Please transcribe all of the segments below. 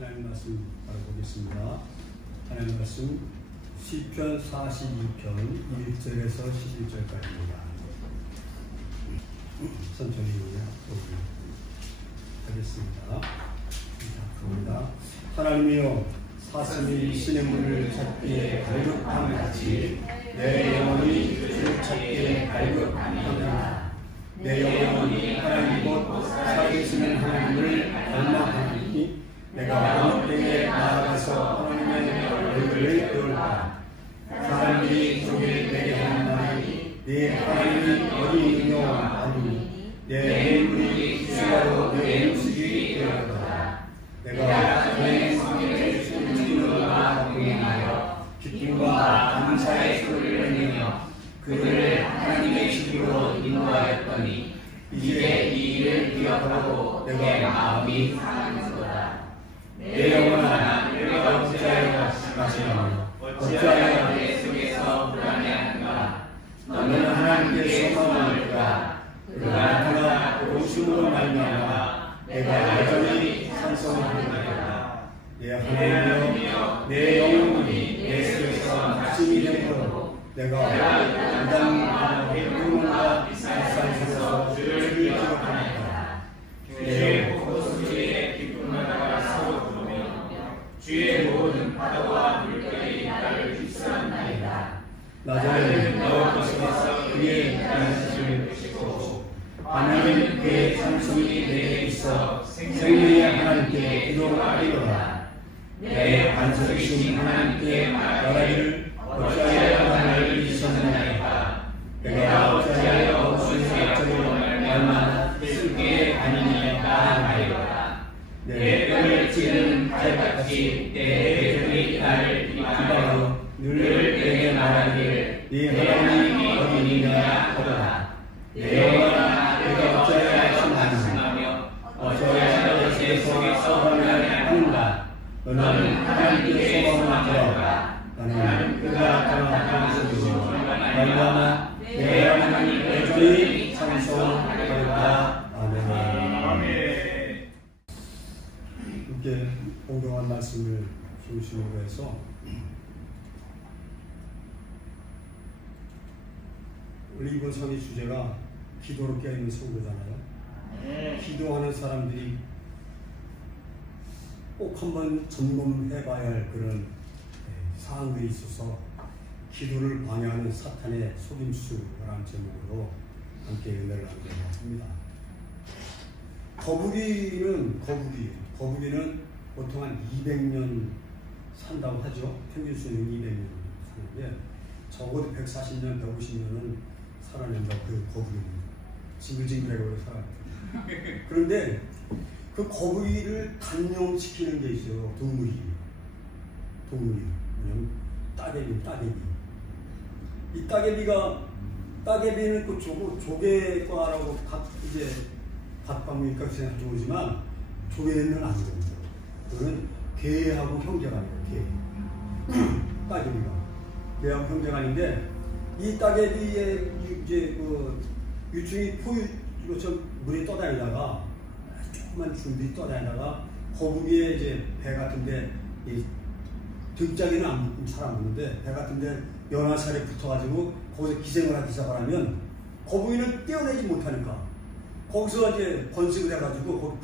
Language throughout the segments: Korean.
하나님 말씀 알아보겠습니다. 하나님 말씀 시편 42편 1절에서 11절까지입니다. 천천히 하겠습니다. 시작합니다. 하나님이여, 사슴이 신의 문을 찾기에 갈급함 같이 내 영혼이 주를 찾기에 갈급합니다. 내 영혼이 하나님 곧 살아계시는 하나님을 갈망하니 내가 어느 때에 나아가서 하나님의 얼굴을 배울까. 사람들이 종일 내게 하는 말이 네 하나님이 어디 있느냐 하니 내 얼굴이 주야로 내 음식이 되었다. 내가 전에 성경을 주님으로 나아가며 기쁨과 감사의 소리를 내며 그들을 하나님의 집으로 인도하였더니 이제 이 일을 기억하고 내 마음이 상하는도다. 내 영혼아, 내가 어찌하여 가시며 어찌하여 내 속에서 불안해하는가. 너는 하나님께 소망하는가. 그가 나타나 오심으로 말미암아 내가 여전히 찬송하느니라. 내 하나님이여, 내 영혼이 내 속에서 낙심이 되도록 내가 당당과 행동과 살살서 주를 기억하나이다. 주의 복소리에 기쁨을 따라 서로 부르며 주의 모든 파도와 물결이 나를 휩쓸었나이다. 낮에는 너 곳에서 그의 안식을 보시고 밤에는 그의 찬송이 내게 있어 생명의 하나님께 기도하리로다. 내 반석이신 하나님께 말하기를 어찌하여 나를 잊으셨나이까. 내가 어찌하여 순수학적으로 말미암아 슬프게 다니니까 하리로다. 내 뼈를 찌르는 칼같이 내 대적이 나를 비방하고 늘 내게 말하기를 네 하나님이 어디 있느냐 하더라. 내 영혼아, 내가 어찌하여 신앙하며 어찌하여 내 속에서 혼란하는가. 너는 하나님께 소망하더라. 나는 그가 나타나서 주시고 말미암아 내 하나님 여전히 찬송하리로다. 아멘. 이렇게 공경한 말씀을 중심으로 해서 우리 이번 선의 주제가 기도로 깨어있는 성도잖아요. 기도하는 사람들이 꼭 한번 점검해봐야 할 그런 사항들이 있어서 기도를 방해하는 사탄의 속임수라는 제목으로 함께 은혜를 나누려고 합니다. 거북이는 보통 한 200년 산다고 하죠. 평균 수는 200년 사는데 적어도 140년, 150년은 살아낸다고 그 거북이는 징글징글하게 살아요. 그런데 그 거북이를 단련시키는 게 있어요. 동물이. 왜냐면 따개비. 이 따개비는 그 조개과라고 갓방위니까 그냥 좋으지만 조개는 안 됩니다. 그거는 개하고 형제간이에요. 따개비가 개하고 형제간인데 이 따개비의 이제 그 유충이 포유처럼 물에 떠다니다가 조금만 준비 떠다니다가 거북이의 이제 배 같은데 이 등짝에는 잘 안 붙는데 배 같은데 연하살에 붙어가지고 거기서 기생을 하기 시작하면 거북이는 떼어내지 못하니까 거기서 이제 번식을 해가지고 거기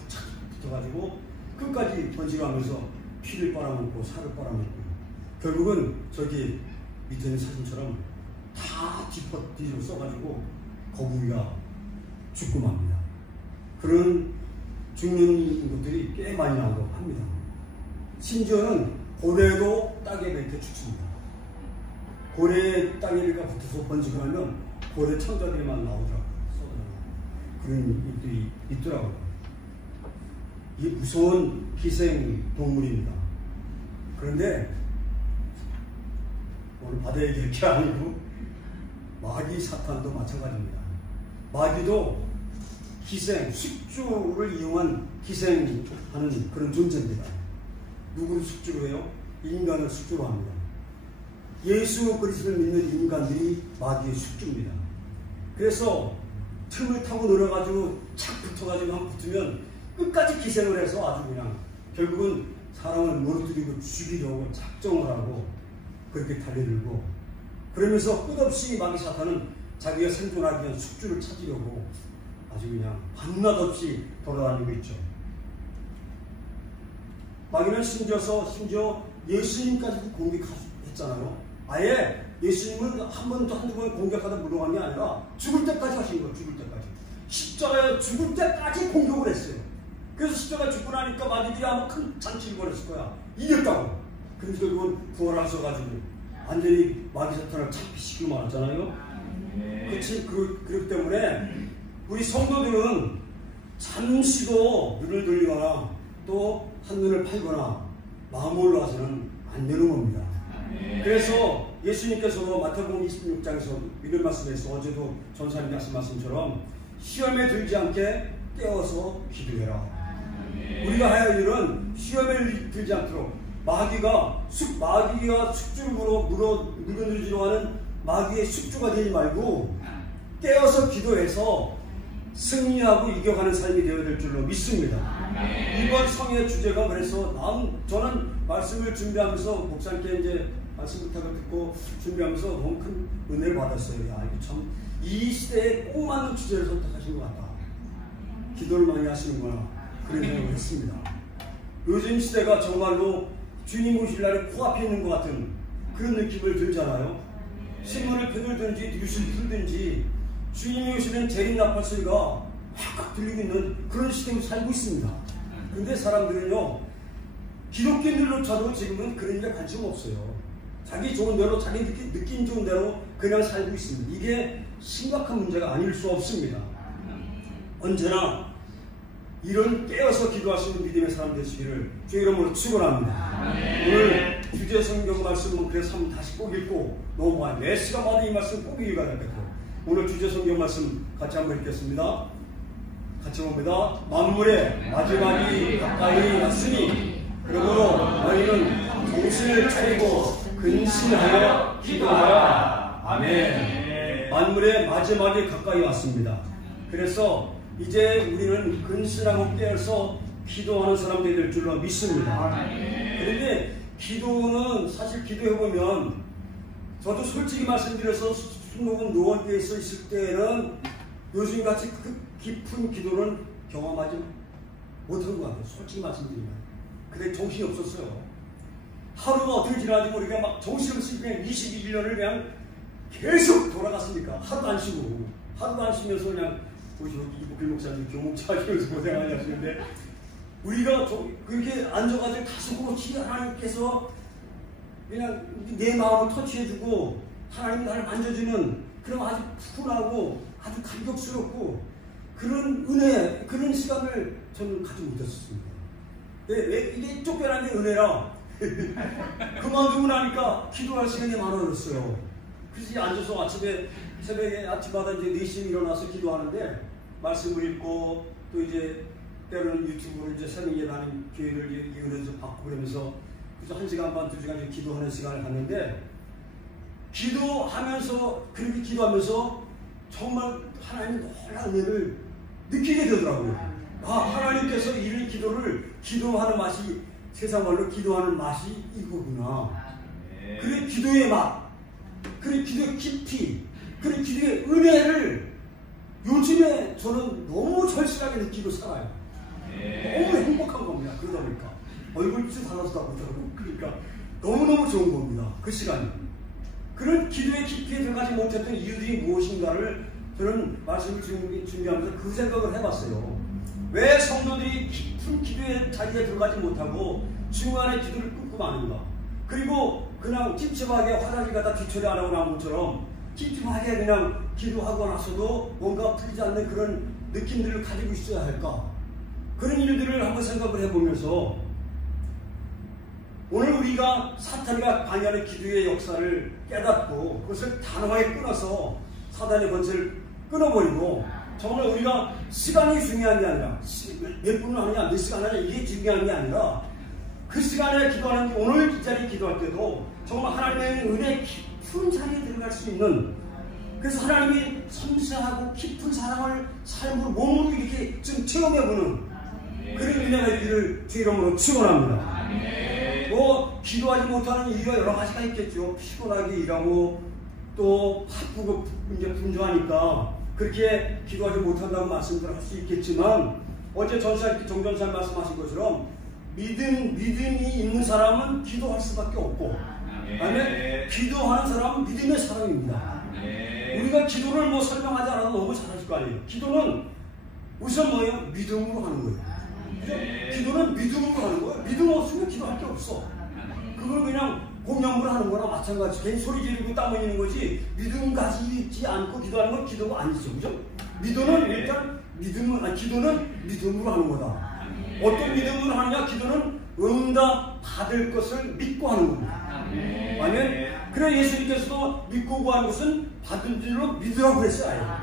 붙어가지고 끝까지 번식하면서 피를 빨아먹고 살을 빨아먹고 결국은 저기 밑에 있는 사진처럼 다 뒤집어 써가지고 거북이가 죽고 맙니다. 그런 죽는 것들이 꽤 많이 나오고 합니다. 심지어는 고래도 따개비한테 죽습니다. 고래 따개비가 붙어서 번식을 하면 고래 청자들만 나오더라고요. 그런 일들이 있더라고요. 이게 무서운 희생 동물입니다. 그런데 오늘 받아 얘기할 게 아니고 마귀 사탄도 마찬가지입니다. 마귀도 희생, 숙주를 이용한 희생하는 그런 존재입니다. 누구를 숙주로 해요? 인간을 숙주로 합니다. 예수 그리스도를 믿는 인간들이 마귀의 숙주입니다. 그래서 틈을 타고 늘어가지고 착 붙어가지고 한 붙으면 끝까지 기생을 해서 아주 그냥 결국은 사람을 무너뜨리고 죽이려고 작정을 하고 그렇게 달려들고, 그러면서 끝없이 마귀 사탄은 자기가 생존하기 위한 숙주를 찾으려고 아주 그냥 밤낮 없이 돌아다니고 있죠. 마귀는 심지어 예수님까지도 공격했잖아요. 아예 예수님은 한두 번 공격하다 물러간 게 아니라 죽을 때까지 하신 거예요. 죽을 때까지. 십자가에 죽을 때까지 공격을 했어요. 그래서 십자가 죽고 나니까 마귀들이 아마 큰 잔치를 벌였을 거야. 이겼다고. 그래서 결국은 부활하셔가지고 완전히 마귀 사탄을 잡히시고 말았잖아요. 그렇기 때문에 우리 성도들은 잠시도 눈을 돌리거나 또 한눈을 팔거나 마음을 놓아서는 안 되는 겁니다. 그래서 예수님께서 마태복음 26장에서 믿을 말씀에서 어제도 전사님 하신 말씀처럼 시험에 들지 않게 깨워서 기도해라. 우리가 해야 할 일은 시험에 들지 않도록 마귀가 숙주를 물어들이려고 하는 마귀의 숙주가 되지 말고 깨어서 기도해서 승리하고 이겨가는 삶이 되어야 될 줄로 믿습니다. 이번 성의 주제가 그래서 저는 말씀을 준비하면서 목사님께 이제 말씀 부탁을 듣고 준비하면서 너무 큰 은혜를 받았어요. 야, 이거 참 이 시대에 꼭 맞는 주제를 선택하신 것 같다. 기도를 많이 하시는구나. 그런 생각을 했습니다. 요즘 시대가 정말로 주님 오실 날에 코앞에 있는 것 같은 그런 느낌을 들잖아요. 신문을 펴들든지 뉴스를 틀든지 주님이 오시는 재림나팔 소리가 확 들리고 있는 그런 시대로 살고 있습니다. 그런데 사람들은요, 기독교인들조차도 지금은 그런 일에 관심 없어요. 자기 좋은 대로, 자기 느낌 좋은 대로 그냥 살고 있습니다. 이게 심각한 문제가 아닐 수 없습니다. 언제나 이런 깨어서 기도하시는 믿음의 사람 되시기를 주의 이름으로 축원합니다. 오늘 주제 성경 말씀은 그래서 한번 다시 꼭 읽고 너무 매 시간마다 이 말씀 꼭 읽어야 될 것 같아요. 오늘 주제 성경 말씀 같이 한번 읽겠습니다. 같이 봅니다. 만물의 마지막이 가까이 왔으니 그러므로 너희는 정신을 차리고 근신하여 기도하라. 아멘. 만물의 마지막이 가까이 왔습니다. 그래서 이제 우리는 근신하고 깨어서 기도하는 사람들이 될 줄로 믿습니다. 그런데 기도는 사실 기도해보면 저도 솔직히 말씀드려서 수목은 노원교에 있을 때는 요즘같이 그 깊은 기도는 경험하지 못한 것 같아요. 솔직히 말씀드리면. 근데 정신이 없었어요. 하루가 어떻게 지나는지 모르게 막 정신없이 그냥 21년을 그냥 계속 돌아갔으니까 하루도 안 쉬고 하루도 안 쉬면서 그냥 이복길 목사님 교목차 하시면서 고생하니 하시는데 우리가 그렇게 앉아가지고 가슴으로 하나님께서 그냥 내 마음을 터치해주고 하나님이 나를 만져주는 그런 아주 푸근하고 아주 감격스럽고 그런 은혜, 그런 시간을 저는 가지 못했었습니다. 왜 이게 쫓겨난 게 은혜라 그만두고 나니까 기도할 시간이 많아졌어요. 그래서 앉아서 아침에 새벽에 아침마다 이제 4시에 일어나서 기도하는데 말씀을 읽고 또 이제 때로는 유튜브를 이제 새벽 예배하는 기회를 이 은혜에서 받고 그러면서 그래서 1시간 반, 2시간 기도하는 시간을 갖는데 기도하면서 그렇게 기도하면서 정말 하나님 놀라운 은혜를 느끼게 되더라고요. 하나님께서 이런 기도하는 맛이 세상 말로 기도하는 맛이 이거구나. 그래 기도의 맛, 그래 기도의 깊이, 그래 기도의 은혜를 요즘에 저는 너무 절실하게 느끼고 살아요. 너무 행복한 겁니다. 그러다 보니까 얼굴빛이 달라지다 보더라고요. 그러니까 너무너무 좋은 겁니다. 그 시간이. 그런 기도의 깊이에 들어가지 못했던 이유들이 무엇인가를 저는 말씀을 준비하면서 그 생각을 해봤어요. 왜 성도들이 깊은 기도의 자리에 들어가지 못하고 중간에 기도를 끊고 마는가? 그리고 그냥 찝찝하게 화장실 가다 뒤처리 안 하고 나온 것처럼 찝찝하게 그냥 기도하고 나서도 뭔가 풀리지 않는 그런 느낌들을 가지고 있어야 할까? 그런 일들을 한번 생각을 해보면서 오늘 우리가 사탄이가 방해하는 기도의 역사를 깨닫고 그것을 단호하게 끊어서 사단의 권세를 끊어버리고 정말 우리가 시간이 중요한 게 아니라 몇 분을 하느냐 몇 시간 하느냐 이게 중요한 게 아니라 그 시간에 기도하는 게 오늘 이 자리에 기도할 때도 정말 하나님의 은혜의 깊은 자리에 들어갈 수 있는 그래서 하나님이 섬세하고 깊은 사랑을 삶으로 몸으로 이렇게 좀 체험해보는 그런 은혜가 있기를 주 이름으로 축원합니다. 기도하지 못하는 이유가 여러 가지가 있겠죠. 피곤하게 일하고 또 바쁘고 이제 분주하니까 그렇게 기도하지 못한다고 말씀들을 할 수 있겠지만, 어제 정전사 말씀하신 것처럼 믿음이 있는 사람은 기도할 수밖에 없고, 아멘. 기도하는 사람은 믿음의 사람입니다. 우리가 기도를 뭐 설명하지 않아도 너무 잘하실 거 아니에요. 기도는 우선 뭐예요? 믿음으로 하는 거예요. 그죠? 기도는 믿음으로 하는 거예요. 믿음 없으면 기도할 게 없어. 그걸 그냥 공양으로 하는 거나 마찬가지. 괜히 소리 지르고 땀 흘리는 거지, 믿음 가지지 않고 기도하는 건 기도가 아니죠. 그죠? 믿음은 일단 기도는 믿음으로 하는 거다. 어떤 믿음으로 하느냐? 기도는 응답 받을 것을 믿고 하는 겁니다. 아멘. 그래 예수님께서도 믿고 구하는 것은 받은 줄로 믿으라고 그랬어요.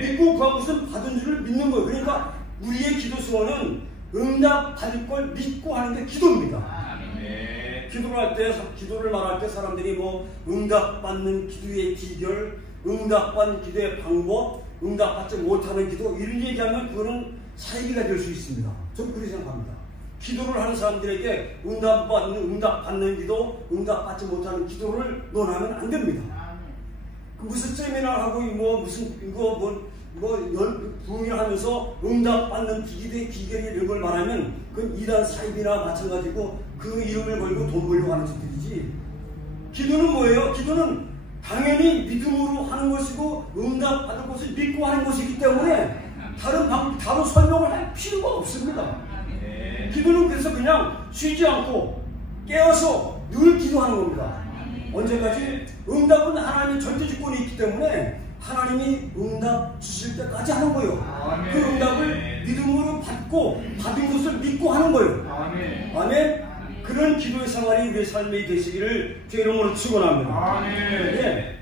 믿고 구한 것은 받은 줄을 믿는 거예요. 그러니까 우리의 기도 소원은 응답 받을 걸 믿고 하는 게 기도입니다. 기도를 말할 때 사람들이 뭐 응답 받는 기도의 비결, 응답 받는 기도의 방법, 응답 받지 못하는 기도, 이런 얘기하면 그거는 사이비가 될 수 있습니다. 저는 그렇게 생각합니다. 기도를 하는 사람들에게 응답 받는 기도, 응답 받지 못하는 기도를 논하면 안 됩니다. 무슨 세미나를 하고 부흥을 하면서 응답 받는 기도의 비결이 이런 걸 말하면 그건 이단 사입이나 마찬가지고 그 이름을 걸고 돈 벌려고 하는 짓들이지. 기도는 뭐예요? 기도는 당연히 믿음으로 하는 것이고 응답 받을 것을 믿고 하는 것이기 때문에 다른 설명을 할 필요가 없습니다. 기도는 그래서 그냥 쉬지 않고 깨어서 늘 기도하는 겁니다. 언제까지? 응답은 하나님의 절대주권이 있기 때문에 하나님이 응답 주실 때까지 하는 거예요. 그 응답을 믿음으로 받고 받은 것을 믿고 하는 거예요. 아멘. 그런 기도의 생활이 우리의 삶에 되시기를 주의 이름으로 축원합니다. 네.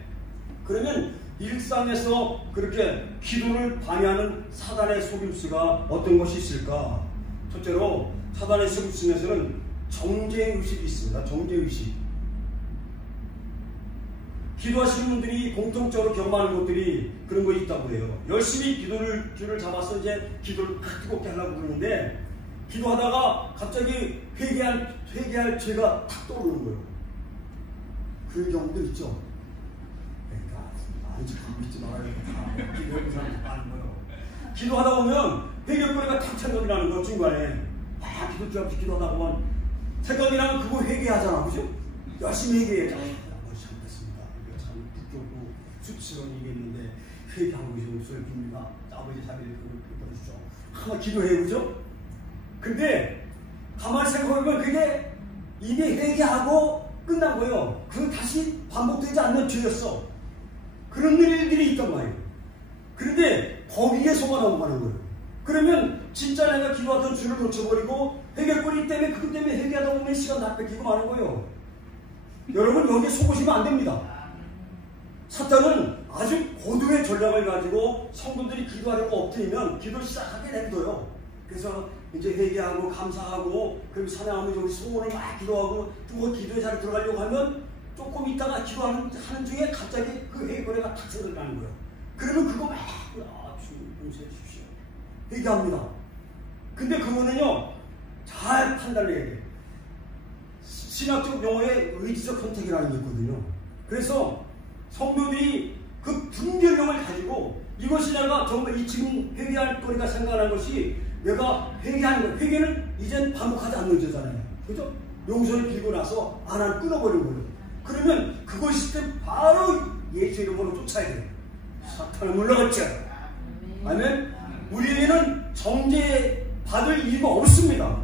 그러면 일상에서 그렇게 기도를 방해하는 사단의 속임수가 어떤 것이 있을까? 첫째로 사단의 속임수에서는 정죄의식이 있습니다. 정죄의식. 기도하시는 분들이 공통적으로 경험하는 것들이 그런 거 있다고 해요. 열심히 줄을 잡아서 이제 기도를 뜨겁게 하려고 그러는데, 기도하다가 갑자기 회개할 죄가 탁 떠오르는 거예요. 그런 경우도 있죠. 그러니까 아니지, 믿지 말아야 기도하는 사람이 많은 거예요. 기도하다 보면 회개거리가 탁 생각이 나는 거 중간에. 기도 앞에 기도하다 보면 생각이 나면 그거 회개하잖아, 그죠? 열심히 회개해. 잘못했습니다. 이거 참 부끄럽고 수치스러운 일이 있는데 회개하고 계신 목소리를 빕니다. 아버지 자비를 베풀어주죠. 한번 기도해요, 그죠? 근데 가만히 생각해보면 그게 이미 회개하고 끝난 거예요. 그건 다시 반복되지 않는 죄였어. 그런 일들이 있단 말이에요. 그런데 거기에 속아 넘어가는 거예요. 그러면 진짜 내가 기도하던 줄을 놓쳐버리고 회개거리 때문에 그것 때문에 회개하다 보면 시간 다 뺏기고 마는 거예요. 여러분 여기에 속으시면 안 됩니다. 사탄은 아주 고도의 전략을 가지고 성도들이 기도하려고 엎드리면 기도를 시작하게 냅둬요. 그래서 이제 회개하고 감사하고 그럼 찬양하면 우리 소원을 막 기도하고 또 기도의 자리에 들어가려고 하면 조금 있다가 기도하는 중에 갑자기 그 회개거리가 탁 생각나는 거예요. 그러면 그거 막 주님 용서해 주십시오 회개합니다. 근데 그거는요 잘 판단해야 돼요. 신학적 용어에 의지적 선택이라는 게 있거든요. 그래서 성도들이 그 분별력을 가지고 이것이 내가 정말 이 지금 회개할 거리가 생각나는 것이 내가 회개하는 거예요. 회개는 이젠 반복하지 않는 죄잖아요. 그죠? 용서를 빌고 나서 안 하면 끊어버리는 거예요. 그러면 그것이 때 바로 예수 이름으로 쫓아야 돼요. 사탄을 물러갔죠. 아멘. 우리에게는 정죄 받을 이유가 없습니다.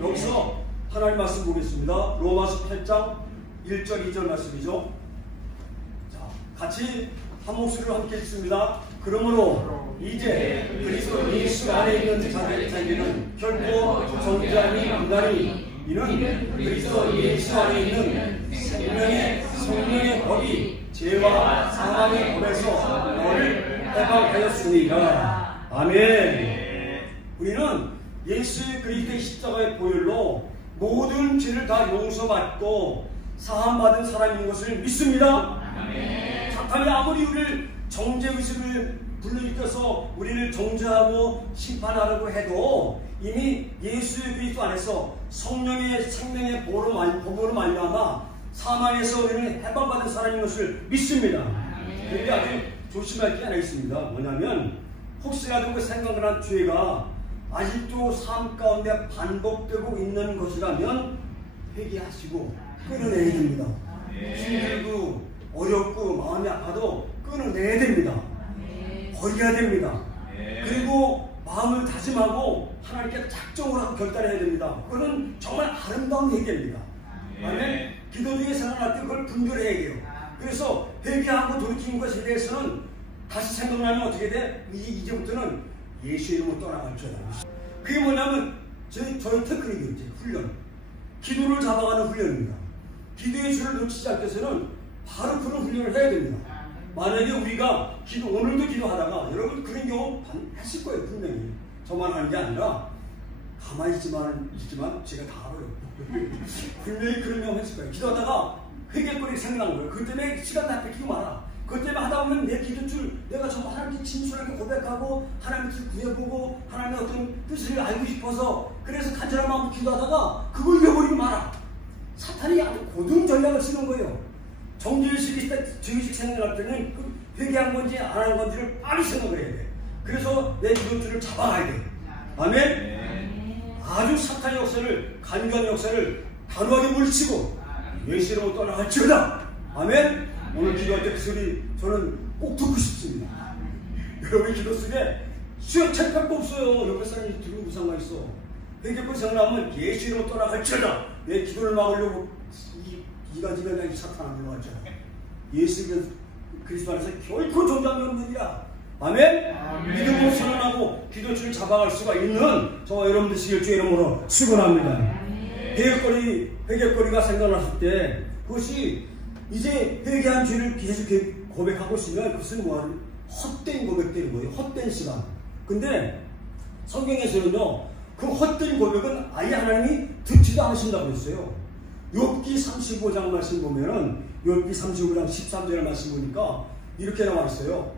여기서 하나님 말씀 보겠습니다. 로마서 8장 1절 2절 말씀이죠. 자, 같이 한 목소리로 함께 읽습니다. 그러므로 이제 그리스도 예수 안에 있는 자에게는 결코 정죄함이 없나니 이는 그리스도 예수 안에 있는 성령의 법이 죄와 사망의 법에서 너를 해방하였으니라. 아멘. 우리는 예수 그리스도의 십자가의 보혈로 모든 죄를 다 용서받고 사함받은 사람인 것을 믿습니다. 사탄이 아무리 우리를 정죄의식을 불러일으켜서 우리를 정죄하고 심판하려고 해도 이미 예수 그리스도 안에서 성령의 생명의 법으로 말미암아 사망에서 우리는 해방받은 사람인 것을 믿습니다. 그런데 아주 조심할 게 하나 있습니다. 뭐냐면 혹시라도 그 생각을 한 죄가 아직도 삶 가운데 반복되고 있는 것이라면 회개하시고 끊어내야 됩니다. 힘들고 어렵고 마음이 아파도 끊어내야 됩니다. 버려야 됩니다. 그리고 마음을 다짐하고 하나님께 작정을 하고 결단해야 됩니다. 그거는 정말 아름다운 회개입니다. 그다음에 기도 중에 생각날 때 그걸 분별해야 돼요. 그래서 회개하고 돌이키는 것에 대해서는 다시 생각나면 어떻게 돼? 이제부터는 예수 이름으로 떠나갈 줄 알아요. 그게 뭐냐면 저희 테크닉이죠. 훈련. 기도를 잡아가는 훈련입니다. 기도의 줄을 놓치지 않기 위해서는 바로 그런 훈련을 해야 됩니다. 만약에 우리가 오늘도 기도하다가 여러분 그런 경험 했을 거예요. 분명히. 저만 하는 게 아니라 가만히 있지만 제가 다 알아요. 분명히 그런 경험 했을 거예요. 기도하다가 회개거리 생각나는 거예요. 그것 때문에 시간 다 뺏기고 말아. 그것 때문에 하다 보면 내 기도줄 내가 정말 하나님께 진솔하게 고백하고 하나님의 뜻을 구해보고 하나님의 어떤 뜻을 알고 싶어서 그래서 간절한 마음으로 기도하다가 그걸 잃어버리고 말아. 사탄이 아주 고등 전략을 쓰는 거예요. 정죄의식 생각할 때는 그 회개한 건지 안 한 건지를 빨리 생각을 해야 돼. 그래서 내 기도줄을 잡아가야 돼. 아멘? 아주 사탄의 역사를 간교한 역사를 단호하게 물리치고 예수 이름으로 떠나갈지어다. 아멘? 오늘 기도할 때 그 소리 저는 꼭 듣고 싶습니다. 여러분의 기도 속에 수영 책밖에 없어요. 옆에 사람이 들은 무상가 있어. 회개권 생각하면 예수 이름으로 떠나갈지어다. 내 기도를 막으려고 이간질을 사탄 안 들어갔잖아. 예수 그리스도 안에서 결코 존재하는 분이라. 아멘? 믿음으로 선언하고 기도줄을 잡아갈 수가 있는 저와 여러분 되시길 주의 이름으로 축원합니다. 회개거리가 생각났을 때 그것이 이제 회개한 죄를 계속 고백하고 있으면 그것은 뭐하는 헛된 고백되는 거예요. 헛된 시간. 근데 성경에서는요 그 헛된 고백은 아예 하나님이 듣지도 않으신다고 했어요. 욥기 35장 말씀 보면은 욥기 35장 13절 말씀 보니까 이렇게 나와 있어요.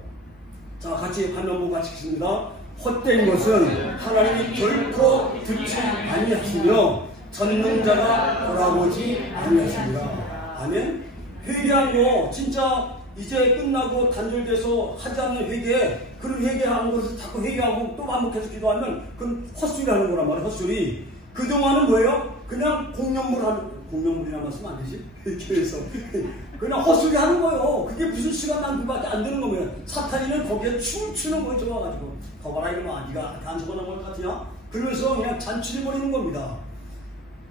자, 같이 화면 보고 같이 읽습니다. 헛된 것은 하나님이 결코 듣지 아니하시며 전능자가 돌아보지 아니하십니다. 아멘. 회개하고 진짜 이제 끝나고 단절돼서 하지 않는 회개, 그런 회개하는 것을 자꾸 회개하고 또 반복해서 기도하면 그건 헛소리 하는 거란 말이에요. 헛소리. 그동안은 뭐예요? 그냥 공명물이라 말씀 안 되지? 교회에서 그냥 헛소리 하는 거예요. 그게 무슨 시간 낭비밖에 안 되는 거면 사탄이는 거기에 춤추는 거예요. 좋아가지고 거봐라 이놈아 네가 안 적어놓은 것 같으냐? 그러면서 그냥 잔치를 벌이는 겁니다.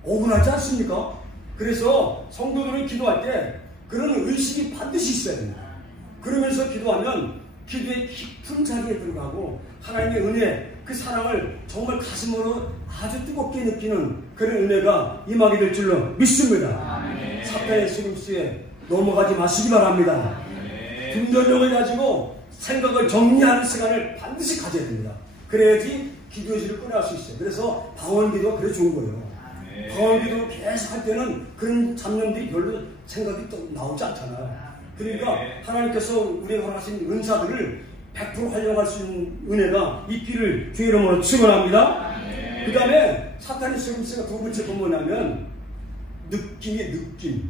억울하지 않습니까? 그래서 성도들은 기도할 때 그런 의식이 반드시 있어야 됩니다. 그러면서 기도하면 기도의 깊은 자리에 들어가고 하나님의 은혜, 그 사랑을 정말 가슴으로 아주 뜨겁게 느끼는 그런 은혜가 임하게 될 줄로 믿습니다. 사탄의 속임수에 넘어가지 마시기 바랍니다. 분별력을 가지고 생각을 정리하는 시간을 반드시 가져야 됩니다. 그래야지 기도의 질을 꺼낼 수 있어요. 그래서 방언기도가 그래 좋은 거예요. 방언기도 계속 할 때는 그런 잡념들이 별로 생각이 또 나오지 않잖아요. 그러니까 하나님께서 우리에게 허락하신 은사들을 100% 활용할 수 있는 은혜가 있기를 주의 이름으로 축원합니다. 그 다음에 사탄의 속임수가 두 번째 건 뭐냐면 느낌.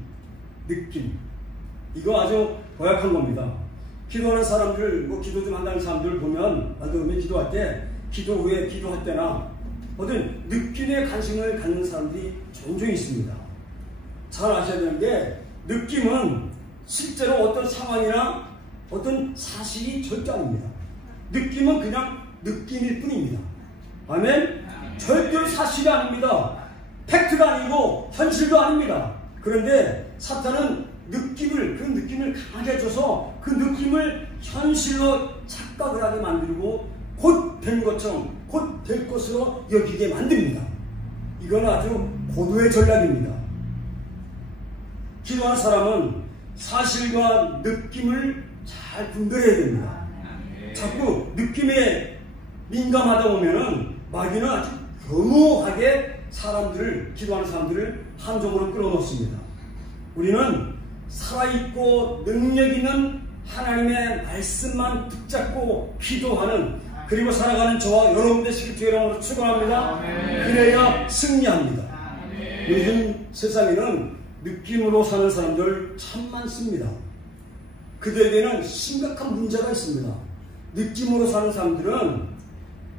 이거 아주 고약한 겁니다. 기도하는 사람들, 기도 좀 한다는 사람들 보면 기도할 때, 기도 후에 기도할 때나 어떤 느낌에 관심을 갖는 사람들이 종종 있습니다. 잘 아셔야 되는 게 느낌은 실제로 어떤 상황이나 어떤 사실이 절대 아닙니다. 느낌은 그냥 느낌일 뿐입니다. 아멘? 절대로 사실이 아닙니다. 팩트가 아니고 현실도 아닙니다. 그런데 사탄은 그런 느낌을 강하게 줘서 그 느낌을 현실로 착각을 하게 만들고 곧 된 것처럼 곧 될 것으로 여기게 만듭니다. 이건 아주 고도의 전략입니다. 기도하는 사람은 사실과 느낌을 잘 분별해야 됩니다. 자꾸 느낌에 민감하다 보면은 마귀는 아주 교묘하게 기도하는 사람들을 함정으로 끌어놓습니다. 우리는 살아있고 능력 있는 하나님의 말씀만 붙잡고 기도하는 그리고 살아가는 저와 여러분 되시길 주의 이름으로 축원합니다. 그래야 승리합니다. 요즘 세상에는 느낌으로 사는 사람들 참 많습니다. 그들에게는 심각한 문제가 있습니다. 느낌으로 사는 사람들은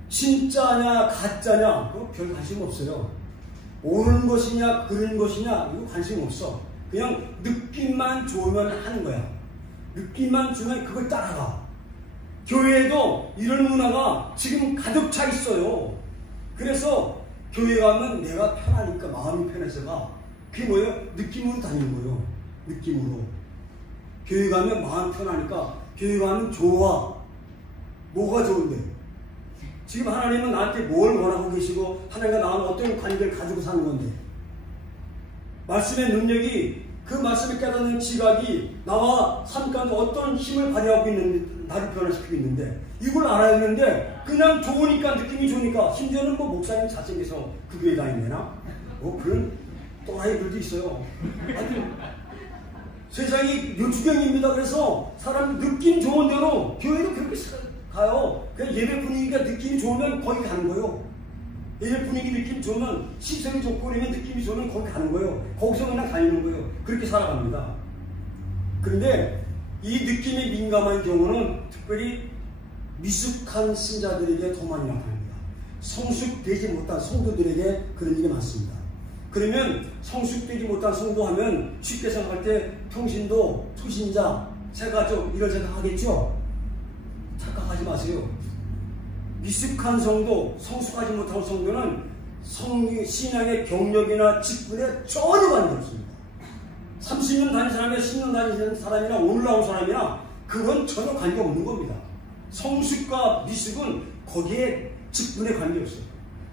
진짜냐 가짜냐 그거 별 관심 없어요. 옳은 것이냐 그른 것이냐 이거 관심 없어. 그냥 느낌만 좋으면 하는 거야. 느낌만 주면 그걸 따라가. 교회에도 이런 문화가 지금 가득 차 있어요. 그래서 교회 가면 내가 편하니까 마음이 편해서가 그게 뭐예요? 느낌으로 다니는 거예요. 느낌으로. 교회 가면 마음 편하니까 교회 가면 좋아. 뭐가 좋은데? 지금 하나님은 나한테 뭘 원하고 계시고 하나님과 나는 어떤 관계를 가지고 사는 건데 말씀의 능력이 그 말씀을 깨닫는 지각이 나와 삶 가운데 어떤 힘을 발휘하고 있는데 나를 변화시키고 있는데 이걸 알아야 되는데 그냥 좋으니까 느낌이 좋으니까 심지어는 뭐 목사님 잘생겨서 그 교회 다니나? 그런 또라이들도 있어요. 아주 세상이 요주경입니다. 그래서 사람 느낌 좋은 대로 교회도 그렇게 가요. 그냥 예배 분위기가 느낌이 좋으면 거기 가는 거예요. 예배 분위기 느낌 좋으면 시선이 좋고 그러면 느낌이 좋으면 거기 가는 거예요. 거기서 그냥 다니는 거예요. 그렇게 살아갑니다. 그런데 이 느낌이 민감한 경우는 특별히 미숙한 신자들에게 더 많이 나타납니다. 성숙되지 못한 성도들에게 그런 일이 많습니다. 그러면 성숙되지 못한 성도하면 쉽게 생각할 때 평신도, 초신자, 새가족 이런 생각하겠죠? 착각하지 마세요. 미숙한 성도, 성숙하지 못한 성도는 신앙의 경력이나 직분에 전혀 관계없습니다. 30년 다닌 사람이나 10년 다닌 사람이나 오늘 나온 사람이나 그건 전혀 관계없는 겁니다. 성숙과 미숙은 거기에 직분에 관계없어요.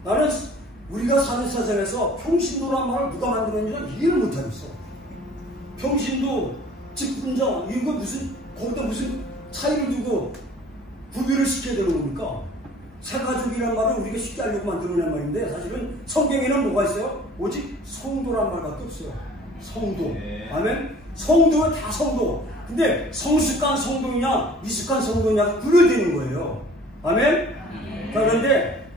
나는 우리가 사는 세상에서 평신도란 말을 누가 만들었는지 이해를 못하겠어. 평신도, 직분자, 이거 무슨, 거기다 무슨 차이를 두고 구별을 시켜야 되는 겁니까? 새가족이란 말은 우리가 쉽게 알려고 만들어낸 말인데 사실은 성경에는 뭐가 있어요? 오직 성도란 말밖에 없어요. 성도. 아멘? 성도는 다 성도. 근데 성숙한 성도냐 미숙한 성도냐가 구별되는 거예요. 아멘? 자, 그런데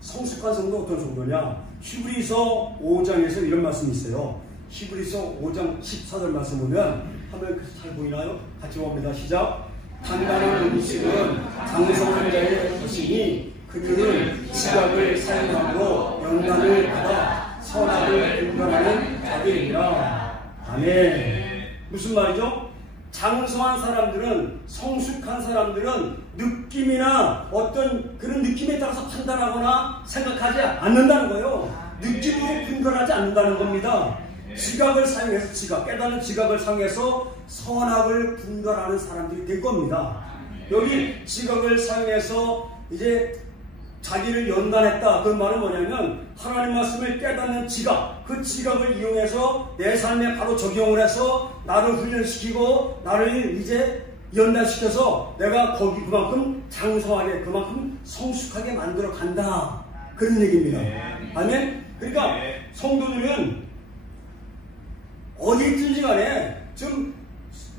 성숙한 성도 어떤 성도냐? 히브리서 5장에서 이런 말씀이 있어요. 히브리서 5장 14절 말씀 보면 한번 잘 보이나요? 같이 봅니다. 시작. 단단한 음식은 장성한 자의 것이니 그들은 지각을 사용함으로 영광을 받아 선악을 분별하는 자들이라. 아멘. 무슨 말이죠? 장성한 사람들은, 성숙한 사람들은 느낌이나 어떤 그런 느낌에 따라서 판단하거나 생각하지 않는다는 거예요. 느낌으로 분별하지 않는다는 겁니다. 지각을 사용해서 깨닫는 지각을 사용해서 선악을 분별하는 사람들이 될 겁니다. 여기 지각을 사용해서 이제 자기를 연단했다. 그 말은 뭐냐면 하나님 말씀을 깨닫는 지각, 그 지각을 이용해서 내 삶에 바로 적용을 해서 나를 훈련시키고 나를 이제 연단시켜서 내가 거기 그만큼 장성하게, 그만큼 성숙하게 만들어 간다. 그런 얘기입니다. 아멘? 그러니까 성도들은 어디 있든지 간에 좀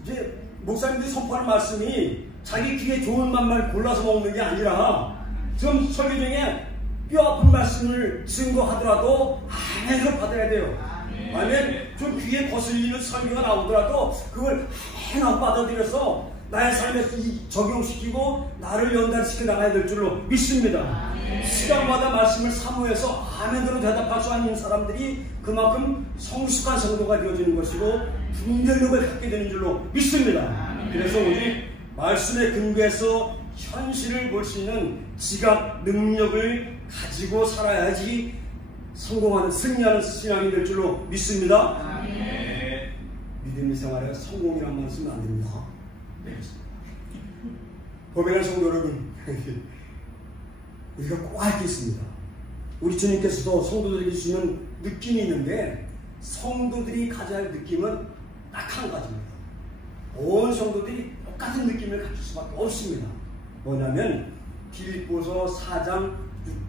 이제 목사님들이 선포하는 말씀이 자기 귀에 좋은 말만 골라서 먹는 게 아니라 좀 설교 중에 뼈 아픈 말씀을 증거하더라도 아멘으로 받아야 돼요. 아멘. 좀 귀에 거슬리는 설교가 나오더라도 그걸 아멘 받아들여서 나의 삶에 적용시키고 나를 연단시켜 나가야 될 줄로 믿습니다. 시간마다 말씀을 사모해서 아멘으로 대답할 수 있는 사람들이 그만큼 성숙한 성도가 되어지는 것이고 분별력을 갖게 되는 줄로 믿습니다. 그래서 우리 말씀에 근거해서 현실을 볼 수 있는 지각 능력을 가지고 살아야지 성공하는, 승리하는 신앙이 될 줄로 믿습니다. 믿음의 생활에 성공이란 말 쓰면 안 됩니다. 고백하는 성도 여러분, 우리가 꼭 알 게 있습니다. 우리 주님께서도 성도들에게 주시는 느낌이 있는데 성도들이 가져야 할 느낌은 딱 한 가지입니다. 온 성도들이 똑같은 느낌을 가질 수밖에 없습니다. 뭐냐면 빌립보서 4장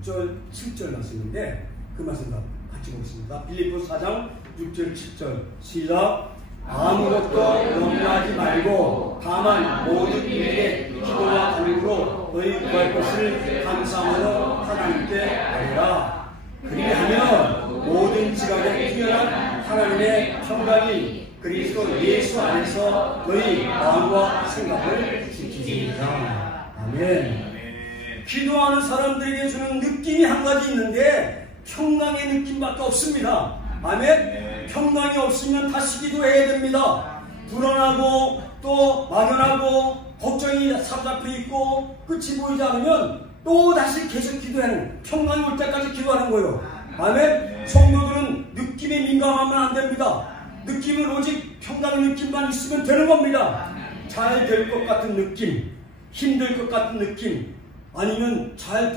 6절 7절 말씀인데 그 말씀 같이 보겠습니다. 빌립보서 4장 6절 7절 시작. 아무것도 염려하지 말고 다만 모든 일에 기도와 간구로 너희 구할 것을 감사함으로 하나님께 아뢰라. 그리하면 모든 지각에 뛰어난 하나님의 평강이 그리스도 예수 안에서 너희 마음과 생각을 지키리라. 아멘. 기도하는 사람들에게 주는 느낌이 한 가지 있는데 평강의 느낌밖에 없습니다. 아멘. 평강이 없으면 다시 기도해야 됩니다. 불안하고 또 막연하고 걱정이 사로잡혀 있고 끝이 보이지 않으면 또 다시 계속 기도하는, 평강이 올 때까지 기도하는 거예요. 아멘. 성도들은 느낌에 민감하면 안 됩니다. 느낌은 오직 평강의 느낌만 있으면 되는 겁니다. 잘 될 것 같은 느낌, 힘들 것 같은 느낌, 아니면 잘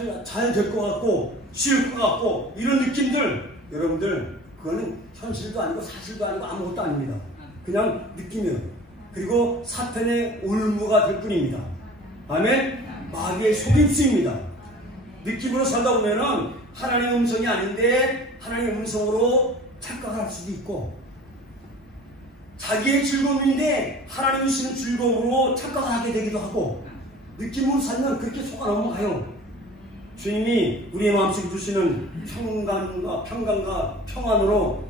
될 것 같고 쉬울 것 같고 이런 느낌들, 여러분들 그거는 현실도 아니고 사실도 아니고 아무것도 아닙니다. 그냥 느낌이에요. 그리고 사탄의 올무가 될 뿐입니다. 아멘. 마귀의 속임수입니다. 느낌으로 살다 보면은 하나님의 음성이 아닌데 하나님의 음성으로 착각할 수도 있고, 자기의 즐거움인데 하나님이 주시는 즐거움으로 착각을 하게 되기도 하고, 느낌으로 살면 그렇게 속아 넘어가요. 주님이 우리의 마음속에 주시는 평강과 평안으로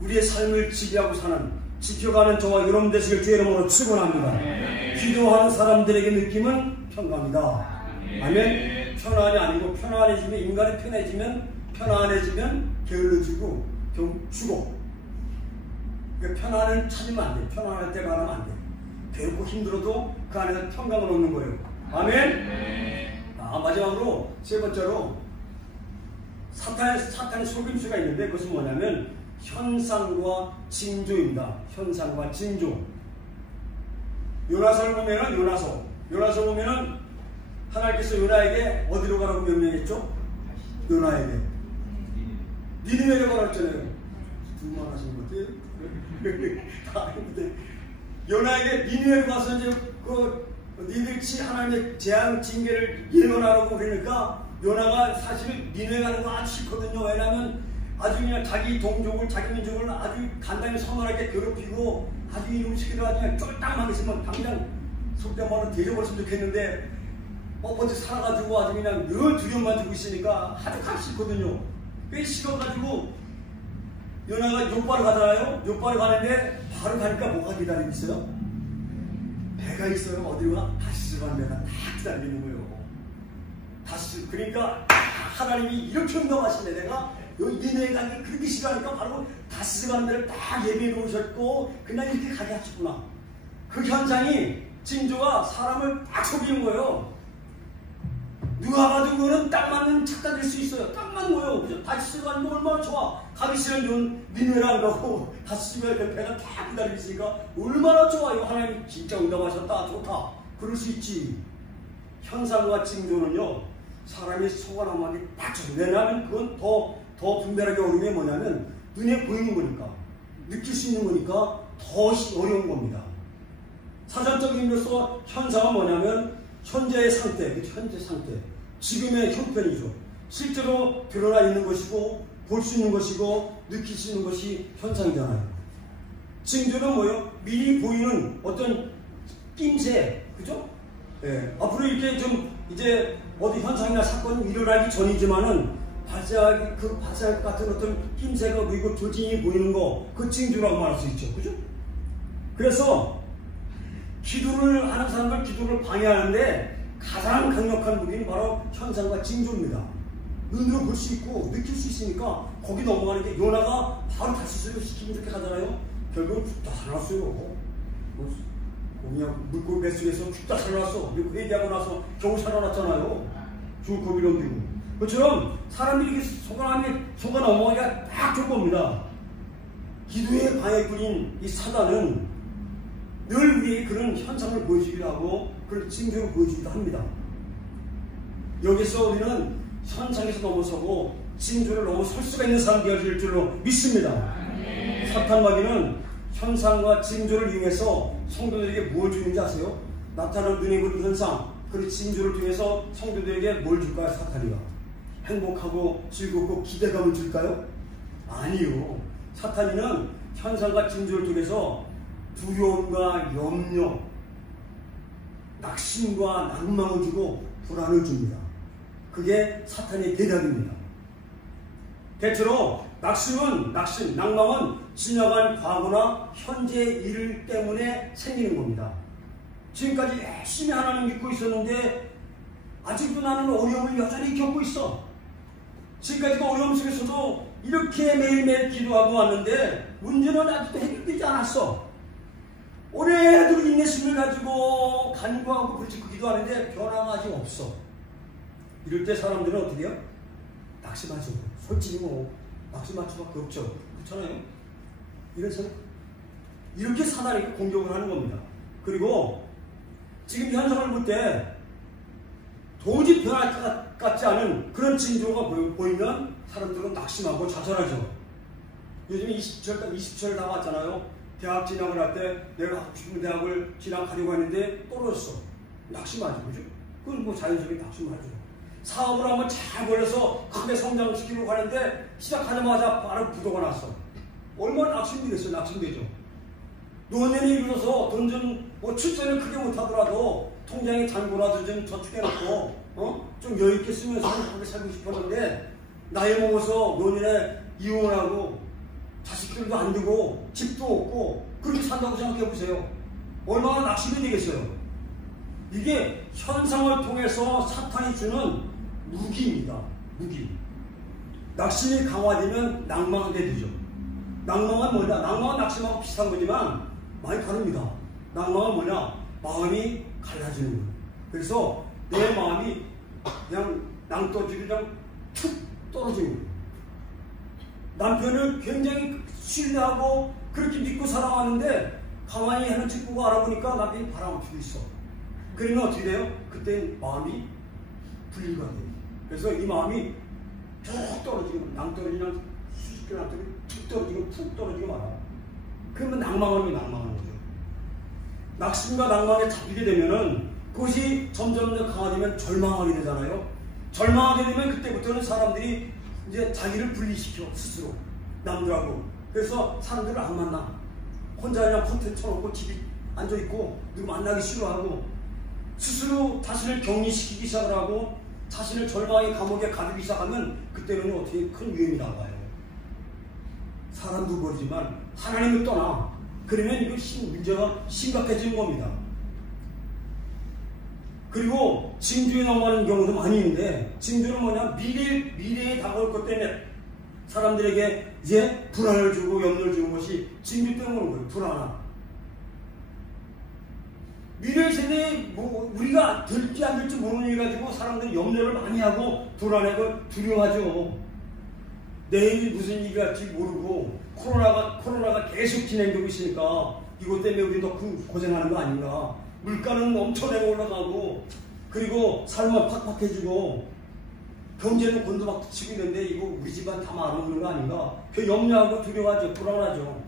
우리의 삶을 지배하고 지켜가는 저와 여러분 되시길 주의 이름으로 축원합니다. 기도하는 사람들에게 느낌은 평강이다. 아멘. 편안이 아니고 편안해지면, 인간이 편안해지면 게을러지고 죽어. 그러니까 편안은 찾으면 안 돼. 편안할 때 말하면 안 돼. 괴롭고 힘들어도 그 안에서 평강을 얻는 거예요. 아멘. 마지막으로 세 번째로 사탄의 속임수가 있는데 그것은 뭐냐면 현상과 징조입니다. 현상과 징조. 요나서를 보면은 요나서 보면은 하나님께서 요나에게 어디로 가라고 명령했죠? 요나에게 니느웨로 가라고 했잖아요. 두말 하신 것 같아요. 요나에게 니느웨로 가서 이제 니들치 하나님의 재앙 징계를 예언하라고 그러니까 요나가 사실 니느웨 가는 거 아주 싫거든요. 왜냐하면 아주 그냥 자기 동족을, 자기 민족을 아주 간단히 서늘하게 괴롭히고 아주 이놈 시키도 아주 그냥 쫄딱만 있으면 당장 속된 말로 데려버렸으면 좋겠는데 어디 살아가지고 아주 그냥 늘 두려움만 주고 있으니까 아주 가기 싫거든요. 꽤 싫어가지고 요나가 요바를 가잖아요. 요바를 가는데 바로 가니까 뭐가 기다리고 있어요? 배가 있어요. 어디로 가? 다시스 간 배가 다 기다리는 거예요. 다시스. 그러니까 하나님이 이렇게 운동하시네. 내가 니네 가기 그렇게 싫어하니까 바로 다시스 간 배를 딱 예비해 놓으셨고 그냥 이렇게 가게 하셨구나. 그 현상이, 징조가 사람을 딱 속이는 거예요. 누가 봐도 그거는 딱 맞는 착각일 수 있어요. 딱 맞는 거예요. 그죠? 다시스 가는 거 얼마나 좋아. 가기 싫은 니네를 안 가고 다시스 간 배가 딱 기다리고 있으니까 얼마나 좋아요. 하나님 진짜 응답하셨다. 좋다. 그럴 수 있지. 현상과 징조는요, 사람이 속아나하게 딱 줘. 왜냐하면 그건 더 분별하기 어려운 게 뭐냐면 눈에 보이는 거니까, 느낄 수 있는 거니까 더 어려운 겁니다. 사전적인 의미로서 현상은 뭐냐면 현재의 상태, 현재 상태, 지금의 형편이죠. 실제로 드러나 있는 것이고 볼 수 있는 것이고 느낄 수 있는 것이 현상이잖아요. 징조는 뭐예요? 미리 보이는 어떤 낌새, 그죠? 예, 앞으로 이렇게 좀 이제 어디 현상이나 사건이 일어나기 전이지만은 발생할 것 같은 어떤 낌새가 보이고 조짐이 보이는 거, 그 징조라고 말할 수 있죠, 그죠? 그래서 기도를 하는 사람들, 기도를 방해하는데 가장 강력한 무기는 바로 현상과 징조입니다. 눈으로 볼 수 있고 느낄 수 있으니까 거기 넘어가는 게, 요나가 바로 다시스를 시키면 이렇게 가잖아요. 결국 죽다 살아났어요. 그냥 물고기 뱃속에서 죽다 살아났어. 그리고 회개하고 나서 겨우 살아났잖아요. 죽을 고비를 옮기고. 그처럼 사람들이 속아 넘어가기가 딱 좋은 겁니다. 기도의 방해꾼인 이 사단은 늘 우리에게 그런 현상을 보여주기도 하고 그런 징조를 보여주기도 합니다. 여기서 우리는 현상에서 넘어서고 징조를 넘어설 수가 있는 사람이 되어질 줄로 믿습니다. 사탄 마귀는 현상과 징조를 이용해서 성도들에게 뭘 주는지 아세요? 나타나는 눈에 보이는 현상, 그 징조를 통해서 성도들에게 뭘 줄까요? 사탄이가 행복하고 즐겁고 기대감을 줄까요? 아니요. 사탄이는 현상과 징조를 통해서 두려움과 염려, 낙심과 낭망을 주고 불안을 줍니다. 그게 사탄의 대답입니다. 대체로 낭망은 지나간 과거나 현재 일 때문에 생기는 겁니다. 지금까지 열심히 하나님 믿고 있었는데 아직도 나는 어려움을 여전히 겪고 있어. 지금까지 그 어려움 속에서도 이렇게 매일매일 기도하고 왔는데 문제는 아직도 해결되지 않았어. 오래도록 인내심을 가지고 간구하고 부르짖고 기도하는데 변화가 아직 없어. 이럴 때 사람들은 어떻게 해요? 낙심하죠. 솔직히 낙심할 수밖에 없죠. 그렇잖아요. 이렇게 사단이 공격을 하는 겁니다. 그리고 지금 현상을 볼 때 도저히 변할 것 같지 않은 그런 징조가 보이면 사람들은 낙심하고 자살하죠. 요즘 20절 다 왔잖아요. 대학 진학을 할 때 내가 하고 싶은 대학을 진학하려고 했는데 떨어졌어. 낙심하죠. 그죠? 그건 뭐 자연스럽게 낙심하죠. 사업을 한번 잘 벌여서 크게 성장시키려고 하는데 시작하자마자 바로 부도가 났어. 얼마나 낙심되죠. 노년이 이르러서 돈 좀 출세는 크게 못하더라도 통장에 잔고라도 좀 저축해놓고 좀 여유있게 쓰면서 행복하게 살고 싶었는데 나이 먹어서 노년에 이혼하고 자식들도 안 두고 집도 없고 그렇게 산다고 생각해보세요. 얼마나 낙심이 되겠어요. 이게 현상을 통해서 사탄이 주는 무기입니다. 무기. 낙심이 강화되면 낭망하게 되죠. 낭망은 뭐냐? 낭망은 낙심하고 비슷한 거지만 많이 다릅니다. 낭망은 뭐냐? 마음이 갈라지는 거예요. 그래서 내 마음이 그냥 낭떠러지로 그냥 툭 떨어지는 거예요. 남편을 굉장히 신뢰하고 그렇게 믿고 사랑하는데 가만히 하는 척 보고 알아보니까 남편이 바람을 피고 있어. 그러면 어떻게 돼요? 그때 마음이 분리가 돼요. 그래서 이 마음이 쭉 떨어지고 낭떠러지랑 수십 개 낭떠러지 툭 떨어지고 푹 떨어지고 말아요. 그러면 낭망하는 거죠. 낙심과 낭망에 잡히게 되면은 그것이 점점 강화되면 절망하게 되잖아요. 절망하게 되면 그때부터는 사람들이 이제 자기를 분리시켜 스스로 남들하고. 그래서 사람들을 안 만나. 혼자 그냥 콘텐츠 쳐놓고 집에 앉아있고 누구 만나기 싫어하고 스스로 자신을 격리시키기 시작을 하고 자신을 절망의 감옥에 가두기 시작하면 그때는 어떻게 큰 위험이 나와요. 사람도 모르지만 하나님을 떠나. 그러면 이거 문제가 심각해지는 겁니다. 그리고 징조에 넘어가는 경우도 많이 있는데 징조는 뭐냐? 미래에 다가올 것 때문에 사람들에게 이제 불안을 주고 염려를 주는 것이 징조 때문에 오는 거예요. 불안함. 미래 세대에 우리가 될지 안 될지 모르는 일 가지고 사람들이 염려를 많이 하고 불안하고 두려워하죠. 내일이 무슨 일이 갈지 모르고 코로나가 계속 진행되고 있으니까 이것 때문에 우리 더 고생하는 거 아닌가. 물가는 엄청나게 올라가고 그리고 삶은 팍팍해지고 경제는 곤두박질 치고 있는데 이거 우리 집안 다 말아먹는 거 아닌가. 그 염려하고 두려워하죠. 불안하죠.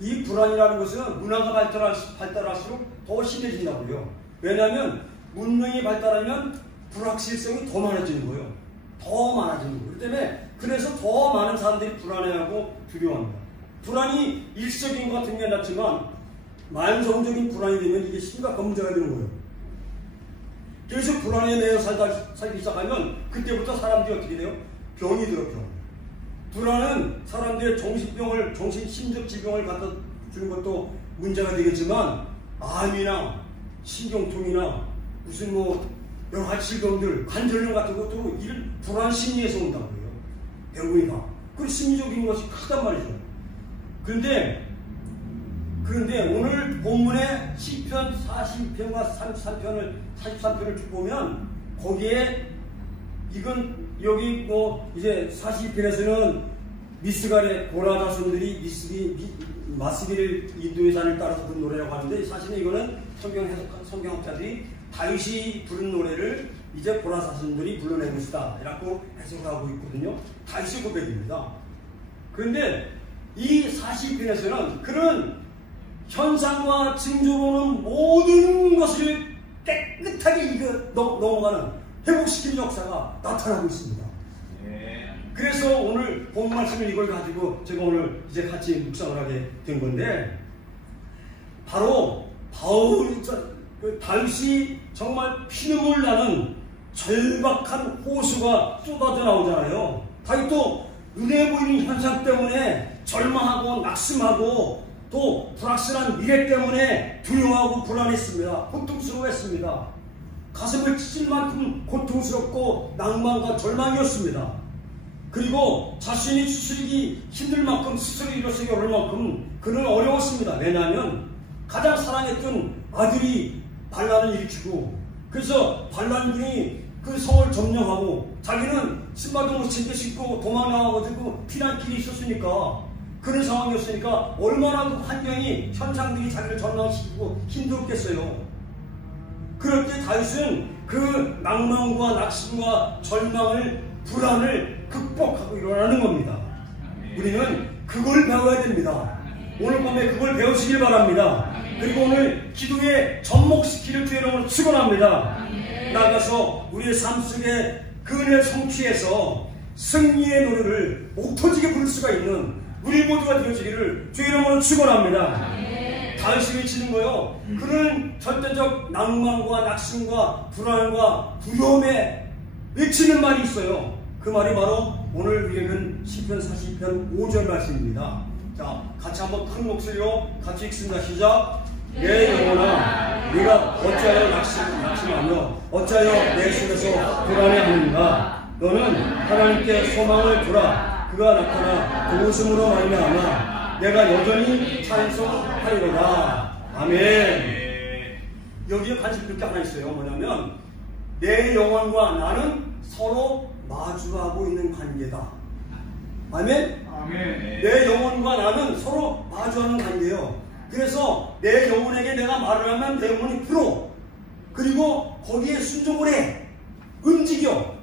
이 불안이라는 것은 문화가 발달할수록 더 심해진다고요. 왜냐하면 문명이 발달하면 불확실성이 더 많아지는 거예요. 더 많아지는 거예요. 그렇기 때문에 그래서 더 많은 사람들이 불안해하고 두려워합니다. 불안이 일시적인 것 같은 게 낫지만 만성적인 불안이 되면 이게 심각한 문제가 되는 거예요. 계속 불안에 매여 살기 시작하면 그때부터 사람들이 어떻게 돼요? 병이 들어. 불안은 사람들의 정신심적 질병을 갖다 주는 것도 문제가 되겠지만 암이나 신경통이나 무슨 여러 가지 질병들, 관절염 같은 것도 이런 불안 심리에서 온다고 해요. 대부분이가. 그 심리적인 것이 크단 말이죠. 그런데 오늘 본문의 시편 40편과 43편을 쭉 보면 거기에 여기 이제 42편에서는 미스갈의 고라 자손들이 마스기를 인도의 산을 따라서 부른 노래라고 하는데 사실은 이거는 성경학자들이 다윗이 부른 노래를 이제 고라 자손들이 불러내고 있다 라고 해석을 하고 있거든요. 다윗의 고백입니다. 그런데 이 42편에서는 그런 현상과 징조로는 모든 것을 깨끗하게 넘어가는 회복시키는 역사가 나타나고 있습니다. 그래서 오늘 본 말씀을 이걸 가지고 제가 오늘 이제 같이 묵상을 하게 된 건데 바로 다윗이 정말 피눈물 나는 절박한 호수가 쏟아져 나오잖아요. 다윗도 눈에 보이는 현상 때문에 절망하고 낙심하고 또 불확실한 미래 때문에 두려워하고 불안했습니다. 고통스러워했습니다. 가슴을 찢을 만큼 고통스럽고 낭만과 절망이었습니다. 그리고 자신이 추스리기 힘들 만큼 스스로 일어서기 어려울 만큼 그는 어려웠습니다. 왜냐하면 가장 사랑했던 아들이 반란을 일으키고, 그래서 반란군이 그 성을 점령하고 자기는 신발도 못 챙겨 신고 도망 나와가지고 피난길이 있었으니까, 그런 상황이었으니까 얼마나 그 환경이, 현상들이 자기를 절망시키고 힘들었겠어요. 그럴 때 다윗은 그 낭만과 낙심과 절망을, 불안을 극복하고 일어나는 겁니다. 우리는 그걸 배워야 됩니다. 오늘 밤에 그걸 배우시길 바랍니다. 그리고 오늘 기도에 접목시키는 주의 이름으로 축원합니다. 나가서 우리의 삶 속에 그 은혜를 성취해서 승리의 노래를 목 터지게 부를 수가 있는 우리 모두가 되어지기를 주의 이름으로 축원합니다. 다윗이 외치는 거요, 그는 절대적 낭만과 낙심과 불안과 두려움에 외치는 말이 있어요. 그 말이 바로 오늘 우리 읽은 시편 40편 5절 말씀입니다. 자, 같이 한번 큰 목소리로 같이 읽습니다. 시작. 내 영혼아, 네가 어찌하여 낙심하며 어찌하여 내 속에서 불안해하는가. 너는 하나님께 소망을 두라. 그가 나타나 도우심으로 말미암아 내가 여전히 찬송하리로다. 아멘. 여기에 관심볼 게 하나 있어요. 뭐냐면 내 영혼과 나는 서로 마주하고 있는 관계다. 아멘? 아멘. 내 영혼과 나는 서로 마주하는 관계예요. 그래서 내 영혼에게 내가 말을 하면 내 영혼이 들어. 그리고 거기에 순종을 해. 움직여.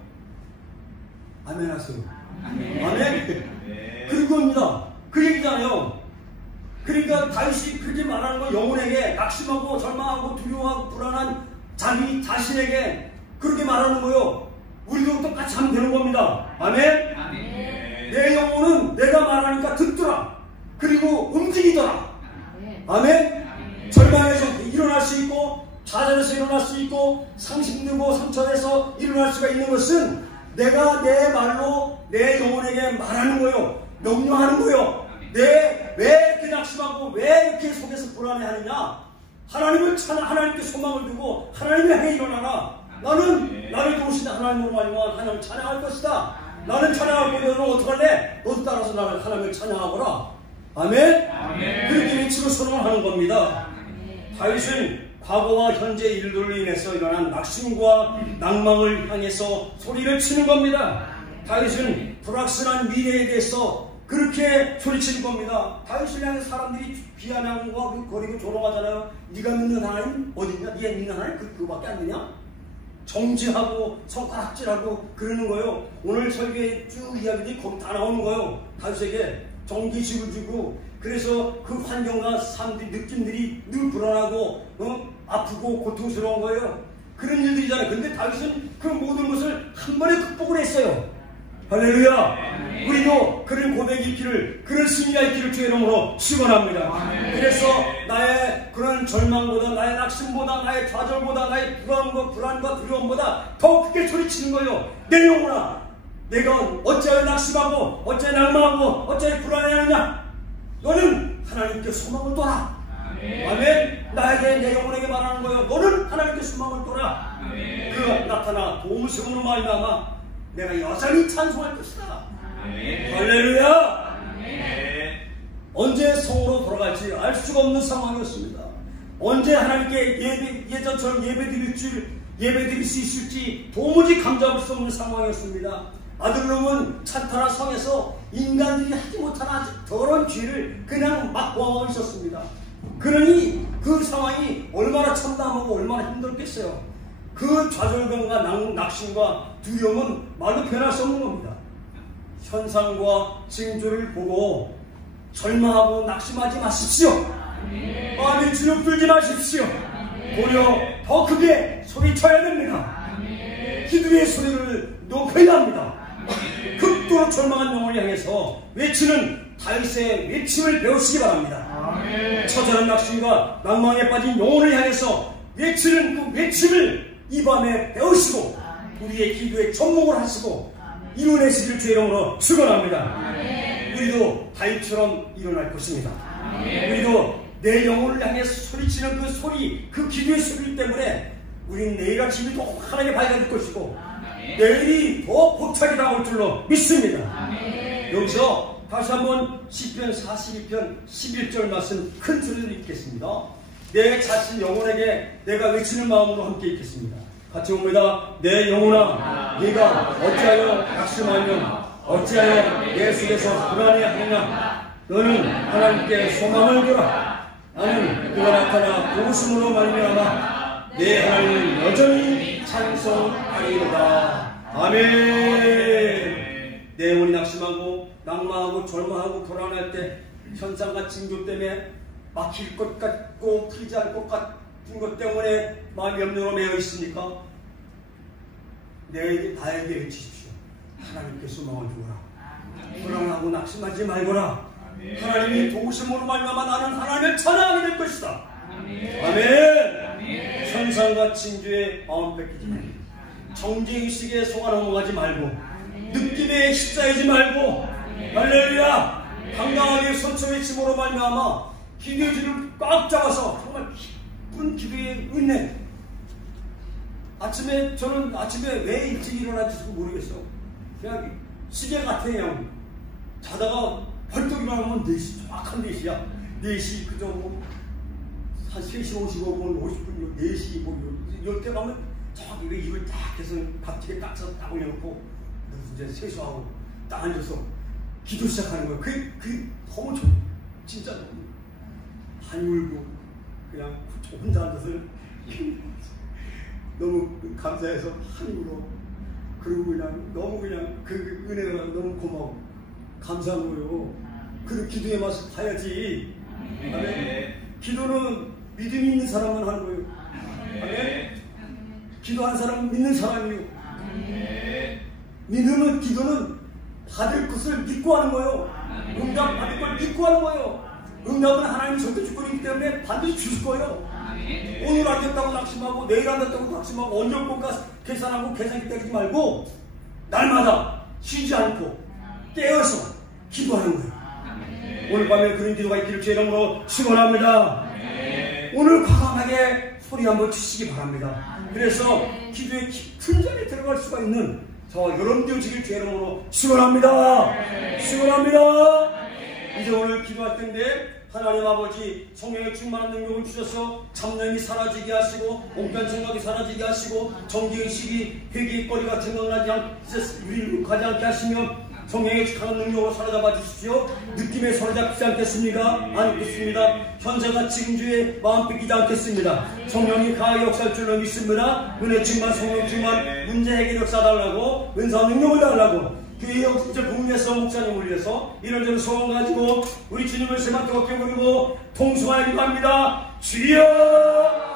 아멘 하세요. 아멘. 아멘. 그리고입니다. 그 얘기잖아요. 그러니까 다윗이 그렇게 말하는 거, 영혼에게 낙심하고 절망하고 두려워하고 불안한 자기 자신에게 그렇게 말하는 거요. 우리도 똑같이 하면 되는 겁니다. 아멘? 아멘. 내 영혼은 내가 말하니까 듣더라. 그리고 움직이더라. 아멘? 아멘. 절망에서 일어날 수 있고, 좌절에서 일어날 수 있고, 상심되고 상처에서 일어날 수가 있는 것은 내가 내 말로 내 영혼에게 말하는 거요. 명령하는 거요. 왜 이렇게 낙심하고 왜 이렇게 속에서 불안해하느냐? 하나님을 하나님께 소망을 두고 하나님을 향해 일어나라. 나는 나를 도우시는 하나님으로 말미암아 하나님을 찬양할 것이다. 나는 찬양할 거면 너는 어떡할래? 너도 따라서 나를 하나님을 찬양하거라. 아멘? 아멘. 그렇게 외치고 선언하는 겁니다. 다윗은 과거와 현재 일들로 인해서 일어난 낙심과 낭망을 향해서 소리를 치는 겁니다. 다윗은 불확실한 미래에 대해서 그렇게 소리치는 겁니다. 다윗을 향해 사람들이 비아냥과 거리고 조롱하잖아요. 네가 믿는 하나님 어디냐? 네가 믿는 하나님 그거밖에 안 되냐? 정지하고 손가락질하고 그러는 거예요. 오늘 설교에 쭉 이야기들이 거기 다 나오는 거예요. 다윗에게 정기식을 주고, 그래서 그 환경과 사람들이 느낌들이 늘 불안하고 아프고 고통스러운 거예요. 그런 일들이잖아요. 근데 다윗은 그 모든 것을 한 번에 극복을 했어요. 할렐루야. 우리도 그런 고백이 있기를, 그런 승리가 있기를 주의 이름으로 축원합니다. 그래서 나의 그런 절망보다, 나의 낙심보다, 나의 좌절보다, 나의 불안과 두려움보다 더 크게 소리치는 거예요. 내 영혼아, 내가 어찌하여 낙심하고 어찌하여 낭망하고 어찌하여 불안해하느냐? 너는 하나님께 소망을 둬라. 아멘. 나에게, 내 영혼에게 말하는 거예요. 너는 하나님께 소망을 둬라. 그가 나타나 도우심으로 말미암아 내가 여전히 찬송할 것이다. 할렐루야. 언제 성으로 돌아갈지 알 수가 없는 상황이었습니다. 언제 하나님께 예전처럼 예배드릴 수 있을지 도무지 감잡을 수 없는 상황이었습니다. 아들놈은 찬타라 성에서 인간들이 하지 못한 아주 더러운 죄를 그냥 막 범하고 있었습니다. 그러니 그 상황이 얼마나 참담하고 얼마나 힘들었겠어요. 그 좌절감과 낙심과 두려움은 말로 표현할 수 없는 겁니다. 현상과 징조를 보고 절망하고 낙심하지 마십시오. 마음에 주눅 들지 마십시오. 오히려 더 크게 소리쳐야 됩니다. 기도의 소리를 높여야 합니다. 극도로 절망한 영혼을 향해서 외치는 다윗의 외침을 배우시기 바랍니다. 처절한 낙심과 낭망에 빠진 영혼을 향해서 외치는 그 외침을 이 밤에 배우시고 우리의 기도에 접목을 하시고 이루어내시길 주의 이름으로 축원합니다. 우리도 다윗처럼 일어날 것입니다. 우리도 내 영혼을 향해 소리치는 그 소리, 그 기도의 소리 때문에 우리는 내일 아침이 더 하나님의 밝아질 것이고 내일이 더 벅차게 나올 줄로 믿습니다. 여기서 다시 한번 시편 42편 11절 말씀 큰 소리로 읽겠습니다. 내 자신 영혼에게 내가 외치는 마음으로 함께 읽겠습니다. 같이 봅니다. 내 영혼아, 네가 어찌하여 낙심하며 어찌하여 내 속에서 불안해하느냐. 너는 하나님께 소망을 두라. 나는 그가 나타나 도우심으로 말미암아 내 하나님을 여전히 찬송하리로다. 아멘. 내 영혼이 낙심하고 낭망하고 절망하고 불안할 때 현상과 징조 때문에 막힐 것 같고 풀리지 않을 것 같은 것 때문에 마음이 염려로 매여 있습니까? 나에게 외치십시오. 하나님께 소망을 두어라. 불안하고 낙심하지 말거라. 하나님이 도우심으로 말미암아 나는 하나님을 찬양하게 될 것이다. 아멘. 현상과 징조에 마음 뺏기지 말고 정죄의식에 속아 넘어가지 말고 느낌에 휩싸이지 말고 할렐루야. 당당하게 선처 외침으로 말미암아 기도의 줄을 꽉 잡아서 정말 기쁜 기도의 은혜. 저는 아침에 왜 일찍 일어나는지 모르겠어요. 그냥 시계 같아요. 자다가 벌떡 일어나면 4시, 정확한 4시야. 4시, 그저 한 3시 55분, 50분, 4시, 이럴 때 가면 정확히 왜 입을 딱 해서 밥집에 딱 써서 딱 올려놓고 이제 세수하고 딱 앉아서 기도 시작하는 거예요. 그게 너무 좋아요. 진짜 너무. 한울고 그냥 혼자 앉아서 너무 감사해서 한울고 그리고 그냥 너무 그냥 그 은혜가 너무 고마워. 감사한 거예요. 그 기도의 맛을 봐야지. 아멘. 기도는 믿음이 있는 사람만 하는 거예요. 아멘. 기도한 사람은 믿는 사람이에요. 믿음은 기도는 받을 것을 믿고 하는 거예요. 응답 받을 걸 믿고 하는 거예요. 응답은 하나님이 절대 주권이기 때문에 반드시 주실 거예요. 오늘 안 됐다고 낙심하고 내일 안 됐다고 낙심하고 언제 올까 계산하고 계산 기다리지 말고 날마다 쉬지 않고 깨어서 기도하는 거예요. 오늘 밤에 그런 기도가 있기를 주의 이름으로 축원합니다. 오늘 과감하게 소리 한번 치시기 바랍니다. 그래서 기도의 깊은 자리에 들어갈 수가 있는 저 여러분 되시길 주의 이름으로 축원합니다. 축원합니다. 이제 오늘 기도할 텐데 하나님 아버지 성령의 충만한 능력을 주셔서 잡념이 사라지게 하시고 옹변 생각이 사라지게 하시고 정죄의식이 회개거리가 생각나지 않게 우리를 가지 않게 하시며 성령의 강한 능력으로 사로잡아 주십시오. 느낌에 사로잡지 않겠습니까? 않겠습니다. 현재가 징조에 마음 뺏기지 않겠습니다. 성령이 강하게 역사할 줄로 믿습니다. 은혜 충만 성령 충만 문제 해결 역사 달라고 은사 능력을 달라고 교회의 진짜 부흥에서 목사님을 위해서 이런저런 소원 가지고 우리 주님을 세만 뜨겁게 부르고 통성하기도 합니다. 주여